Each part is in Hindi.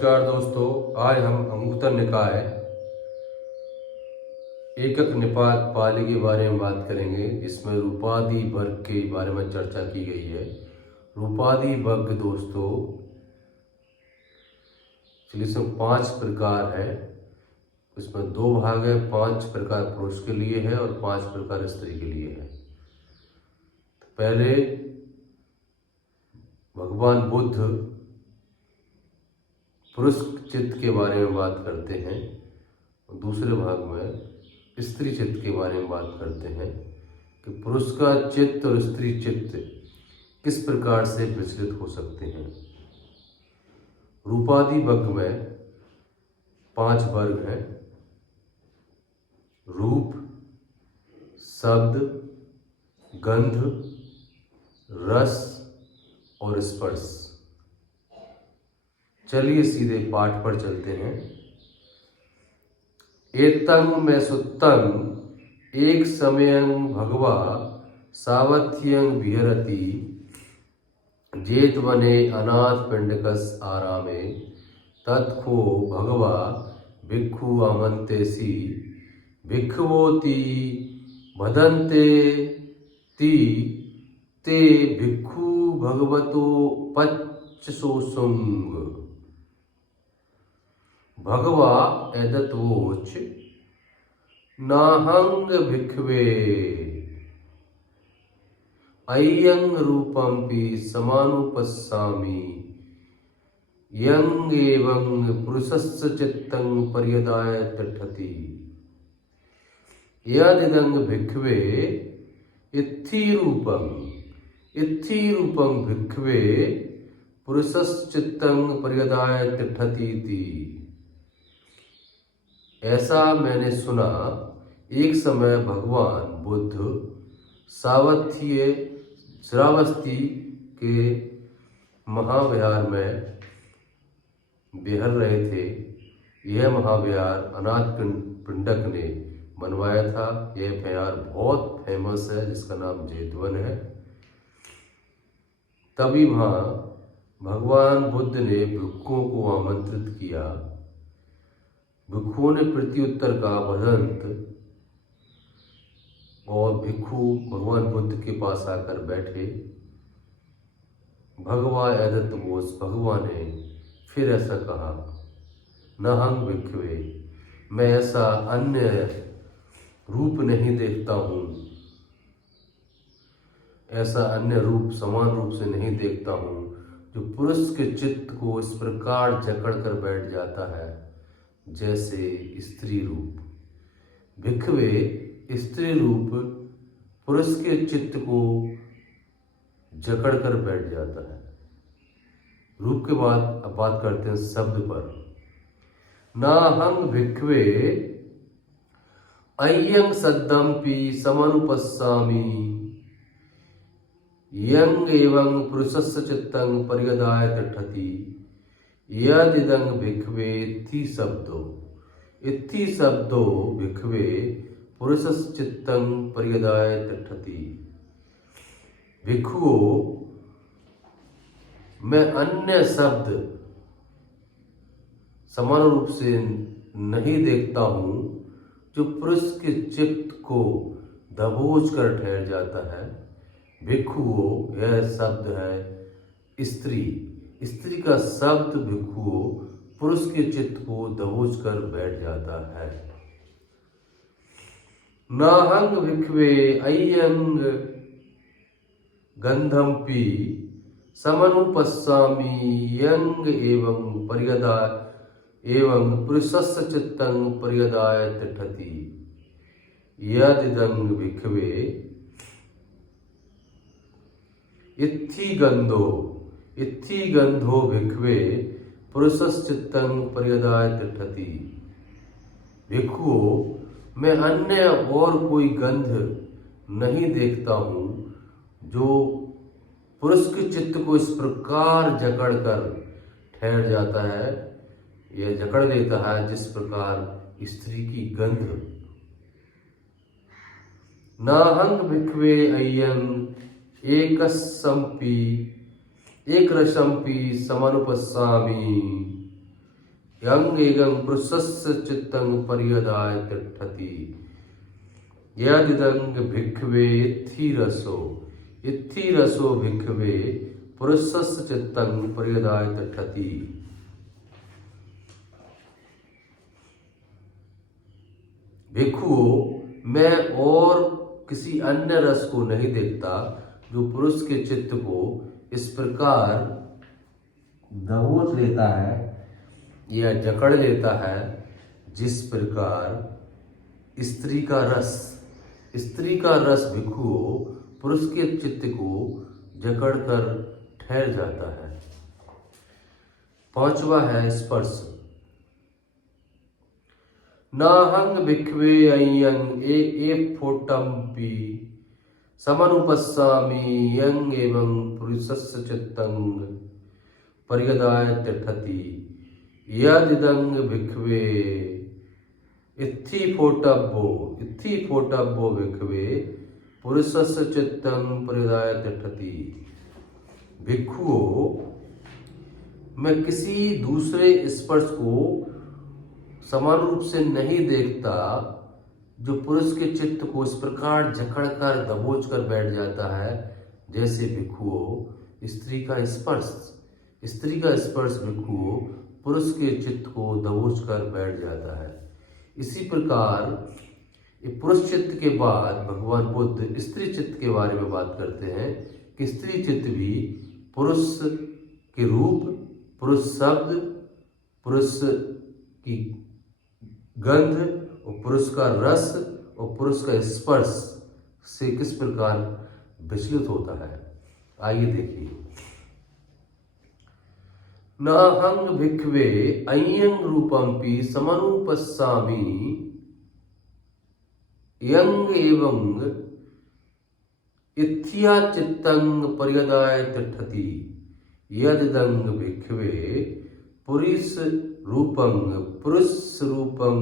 नमस्कार दोस्तों, आज हम अंगुत्तर निकाय एकक निपात पाली के बारे में बात करेंगे। इसमें रूपादि वर्ग के बारे में चर्चा की गई है। रूपादि वर्ग दोस्तों इसमें 5 प्रकार है। इसमें 2 भाग है। 5 प्रकार पुरुष के लिए है और 5 प्रकार स्त्री के लिए है। पहले भगवान बुद्ध पुरुष चित्त के बारे में बात करते हैं और दूसरे भाग में स्त्री चित्त के बारे में बात करते हैं कि पुरुष का चित्त और स्त्री चित्त किस प्रकार से विचलित हो सकते हैं। रूपादि वर्ग में 5 वर्ग हैं: रूप, शब्द, गंध, रस और स्पर्श। चलिए सीधे पाठ पर चलते हैं। एतं में सुत्तं एक समयं भगवा सावत्यं विहरति जेतवने अनाथ पिंडकस आरामे तत्खो भगवा भिक्षु आमन्तेसि भिक्षुवोति भदन्ते ति ते भिक्षु भगवतो पच्चसोसुंग भगवा एदत्वोच नाहंग भिक्षवे अय्यं रूपंपि समानुपस्सामि यं एवं पुरुषस्य चित्तं पर्यदाय तिष्ठति यदिदं भिक्षवे इत्थि रूपं भिक्षवे पुरुषस्य चित्तं पर्यदाय तिष्ठति इति। ऐसा मैंने सुना, एक समय भगवान बुद्ध श्रावस्ती के महाविहार में विहर रहे थे। यह महाविहार अनाथ पिंडक ने बनवाया था। यह विहार बहुत फेमस है, जिसका नाम जेतवन है। तभी वहाँ भगवान बुद्ध ने भिक्षुओं को आमंत्रित किया। भिक्षुओं ने प्रत्युत्तर का भदंत और भिक्षु भगवान बुद्ध के पास आकर बैठे। भगवा एदत्वोस, भगवान ने फिर ऐसा कहा, नहं भिक्षवे, मैं ऐसा अन्य रूप नहीं देखता हूँ, ऐसा अन्य रूप समान रूप से नहीं देखता हूँ जो पुरुष के चित्त को इस प्रकार जकड़ कर बैठ जाता है जैसे स्त्री रूप। भिक्षवे, स्त्री रूप पुरुष के चित्त को जकड़ कर बैठ जाता है। रूप के बाद अब बात करते हैं शब्द पर। नाहं भिक्षवे अय्यं सद्दंपि समानुपस्सामि यं एवं पुरुषस्य चित्तं पर्यदाय तिष्ठति यदिदं भिक्षवे इत्थि शब्दो भिक्षवे पुरुषस्य चित्तं पर्यदाय तिष्ठति। भिक्षुओं, मैं अन्य शब्द समान रूप से नहीं देखता हूँ जो पुरुष के चित्त को दबोच कर ठहर जाता है। भिक्षुओं, यह शब्द है स्त्री। स्त्री का शब्द भिक्षुओं पुरुष के चित्त को दबोच कर बैठ जाता है। नाहं भिक्षवे अय्यं गंधंपि समनुपस्सामि यं एवं पुरुषस्य चित्तं पर्यदाय तिष्ठति यदिदं भिक्षवे इत्थि गंधो भिक्षवे पुरुषस्य चित्तं पर्यदाय तिष्ठति। भिक्षुओं, मैं अन्य और कोई गंध नहीं देखता हूँ जो पुरुष के चित्त को इस प्रकार जकड़ कर ठहर जाता है, यह जकड़ लेता है जिस प्रकार स्त्री की गंध। नाहं भिक्षवे अय्यं एक रसंपि समानुपस्सामि यंग एगं पुरुषस्य चित्तं पर्यदाय तिष्ठति यदिदं भिक्खवे इत्थीरसो भिक्खवे पुरुषस्य चित्तं पर्यदाय तिष्ठति। भिक्षुओं, मैं और किसी अन्य रस को नहीं देखता जो पुरुष के चित्त को इस प्रकार दबोच लेता है या जकड़ लेता है जिस प्रकार स्त्री का रस भिक्षुओं पुरुष के चित्त को जकड़कर ठहर जाता है। पांचवा है स्पर्श। नाहंग भिक्खवे अय्यं एफोटम्पि समनुपस्सामि यं एवं पुरुषस्य चित्तं पर्यदाय तिष्ठति यदिदं भिक्खवे इत्थीफोटब्बो भिक्खवे पुरुषस्य चित्तं पर्यदाय तिष्ठति। भिक्षुओं, मैं किसी दूसरे स्पर्श को समान रूप से नहीं देखता जो पुरुष के चित्त को इस प्रकार जकड़कर दबोच कर बैठ जाता है जैसे भिक्षुओं स्त्री का स्पर्श भिक्षुओं पुरुष के चित्त को दबोच कर बैठ जाता है। इसी प्रकार पुरुष चित्त के बाद भगवान बुद्ध स्त्री चित्त के बारे में बात करते हैं कि स्त्री चित्त भी पुरुष के रूप, पुरुष शब्द, पुरुष की गंध और पुरुष का रस और पुरुष का स्पर्श से किस प्रकार विचलित होता है। आइए देखिए। नाहंग भिक्खवे अय्यं रूपमपि समनुपस्सामि यं एवं इत्थ्या चित्तं पर्यदाय तिष्ठति यदिदं भिक्खवे पुरुष रूपं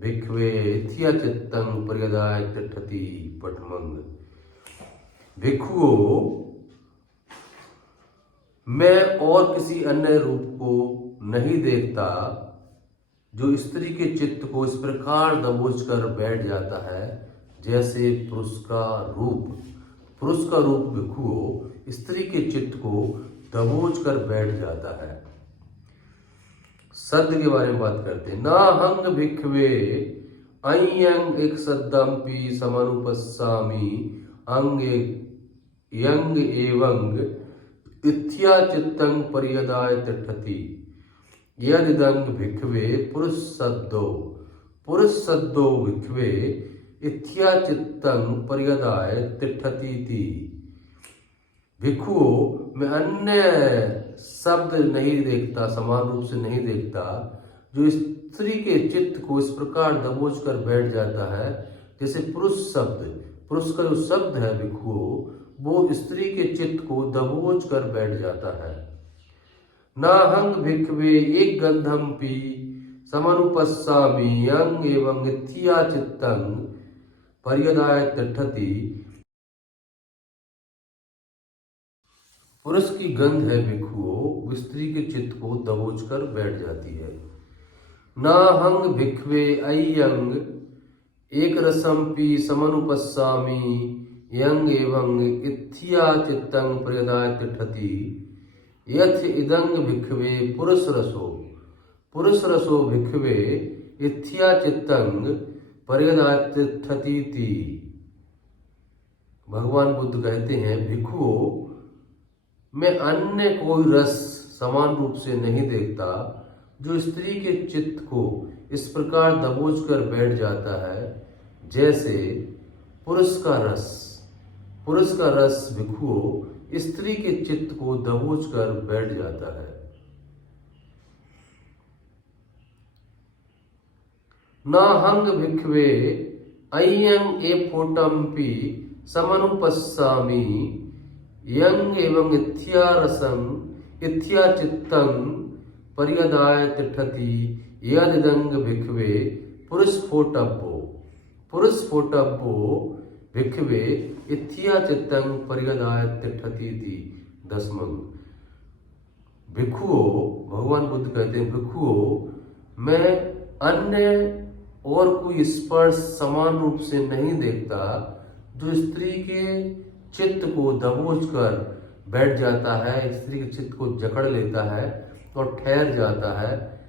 भिक्खवे इत्थ्या चित्तं पर्यदाय तिष्ठति। पठमंग। भिक्षुओं, मैं और किसी अन्य रूप को नहीं देखता जो स्त्री के चित्त को इस प्रकार दबोच कर बैठ जाता है जैसे पुरुष का रूप भिक्षुओं स्त्री के चित्त को दबोच कर बैठ जाता है। सद्य के बारे में बात करते हैं। नाहंग भिक्खवे अय्यं एक सद्दम्पि समनुपस्सामि यंग एवं इत्थ्या चित्तं पर्यदाय तिष्ठति यदिदं भिक्खवे पुरुष सद्दो भिक्खवे इत्थ्या चित्तं पर्यदाय तिष्ठति। भिक्षुओं, मैं अन्य शब्द नहीं देखता, समान रूप से नहीं देखता जो स्त्री के चित्त को इस प्रकार दबोच कर बैठ जाता है जैसे पुरुष का जो शब्द है भिक्षुओं वो स्त्री के चित्त को दबोच कर बैठ जाता है। नाहंग भिक्खवे एक गंधमपि समनुपस्सामि यं एवं इत्थ्या चित्तं पर्यदाय तिष्ठति। पुरुष की गंध है भिक्षुओं स्त्री के चित्त को दबोच कर बैठ जाती है। नाहंग भिक्खवे अय्यं एक रसमपि समनुपस्सामि यं एवं इत्थ्या चित्तं पर्यदाय तिष्ठति यथ इदं भिक्खवे पुरुष रसो भिक्खवे इत्थ्या चित्तं पर्यदाय तिष्ठति। भगवान बुद्ध कहते हैं, भिक्षुओं, मैं अन्य कोई रस समान रूप से नहीं देखता जो स्त्री के चित्त को इस प्रकार दबोच कर बैठ जाता है जैसे पुरुष का रस भिक्षुओं स्त्री के चित्त को दबोच कर बैठ जाता है। नाहंग भिक्खवे अय्यं एफोटम्पि समनुपस्सामि यं एवं इत्थ्या चित्तं पर्यदाय तिष्ठति यदिदं भिक्खवे पुरुषफोटब्बो भिक्खवे इत्थ्या चित्तं पर्यदाय तिष्ठति। दसमं। भिक्षुओं, भगवान बुद्ध कहते हैं भिक्षुओं, मैं अन्य और कोई स्पर्श समान रूप से नहीं देखता जो स्त्री के चित्त को दबोच कर बैठ जाता है, स्त्री के चित्त को जकड़ लेता है और ठहर जाता है।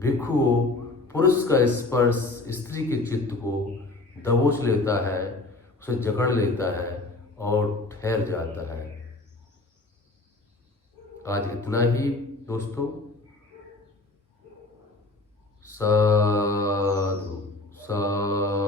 भिक्षुओं, पुरुष का स्पर्श स्त्री के चित्त को दबोच लेता है, उसे जकड़ लेता है और ठहर जाता है। आज इतना ही दोस्तों। साधु साधु।